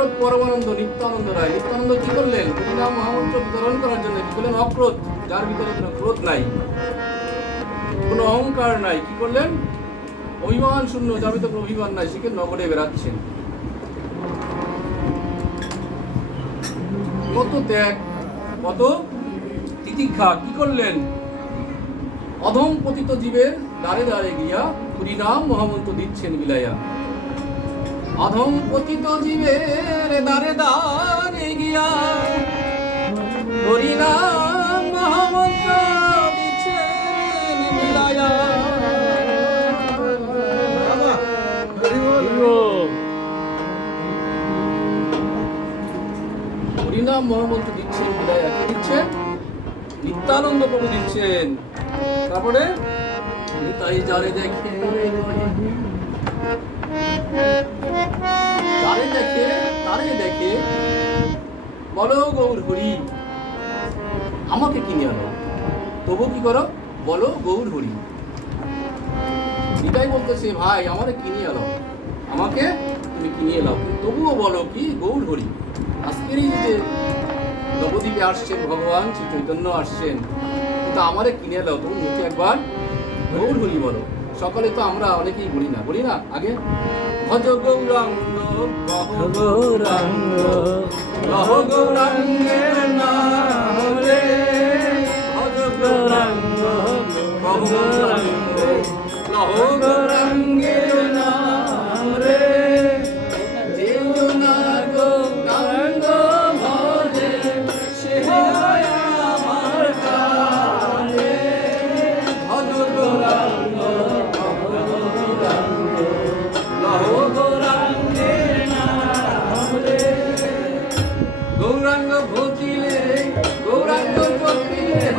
অক্রোধ পরমানন্দ, নিত্যানন্দ রায়। নিত্যানন্দ কি করলেন? হরিনাম মহামন্ত্র বিতরণ করার জন্য কি করলেন অক্রোধ যার ভিতরে কোনো ক্রোধ নাই, কোনো অহংকার নাই। কি করলেন? অভিমান শূন্য যার ভিতরে কোনো অভিমান নাই, সেকে নগরে বেড়াচ্ছেন। কত ত্যাগ, কত তিতিক্ষা, কি করলেন? অধম পতিত জীবের দ্বারে দ্বারে গিয়া হরিনাম মহামন্ত্র দিচ্ছেন বিলাইয়া অধম পতিত জীবের দ্বারে দ্বারে গিয়া হরিনাম মহামন্ত্র দিচ্ছেন বিলাইয়া হরিনাম মহামন্ত্র দিচ্ছেন দিচ্ছেন? দিচ্ছেন। তারপরে যারে দেখে। তারে দেখে তারে দেখে। বলো গৌর হরি আমাকে কিনে আনো। তবু কি করো? বলো গৌর হরি নিতাই বলতেছে, ভাই, আমারে কিনে আনো। আমাকে তুমি কিনে এলাও তবুও বলো কি গৌর হরি আজকের এই যে নবদ্বীপে আসছেন ভগবান, শ্রী চৈতন্য আসছেন, কিন্তু আমারে কিনে এলাও তুমি মুখে একবার গৌর হরি বলো। সকালে তো আমরা অনেকেই বলি না। বলি না? আগে? ভজ গৌরাঙ্গ গৌরাঙ্গ গৌরাঙ্গের নাম।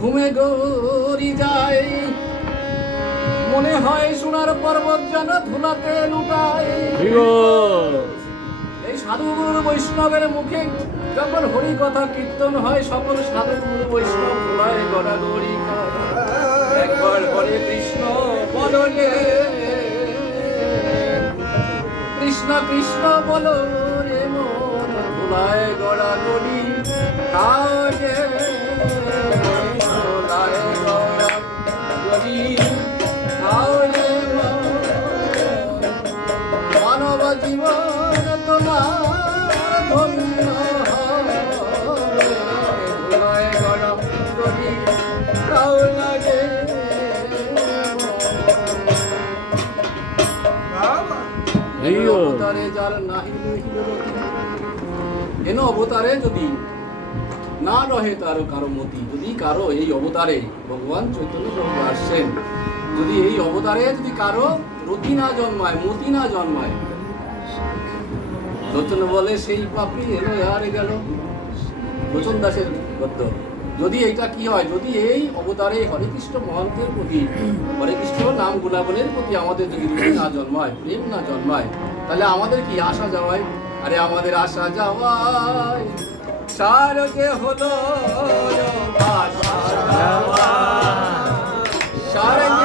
ঘুমে গৌরি যায়। মনে হয় সোনার পর্বত যেন ধুলাতে লুটায়। এই সাধুগুরু বৈষ্ণবের মুখে যখন হরি কথা কীর্তন হয় সকল সাধুগুরু বৈষ্ণব ধুলায় গড়া গড়ি একবার হরে কৃষ্ণ বলো রে। কৃষ্ণ কৃষ্ণ বলো রে মন ধুলায় গড়া গড়ি কাজে অবতারে যার নাহি। এন অবতারে যদি না রহে তার কারও মতি। যদি কারও এই অবতারে ভগবান চৈতন্য প্রভু আসছেন যদি এই অবতারে যদি কারও রতি না জন্মায়, মতি না জন্মায় লোচন বলে, সেই পাপি এলো আর গেল। লোচন দাসের গদ্য। যদি এইটা কি হয়, যদি এই অবতারে হরে কৃষ্ণ মহন্তের প্রতি হরে কৃষ্ণ নাম গুণাবনের প্রতি আমাদের যদি না জন্মায়, প্রেম না জন্মায়, তাহলে আমাদের কি আসা যাওয়ায়? আরে আমাদের আসা যাওয়ায়। সার যে হলো সার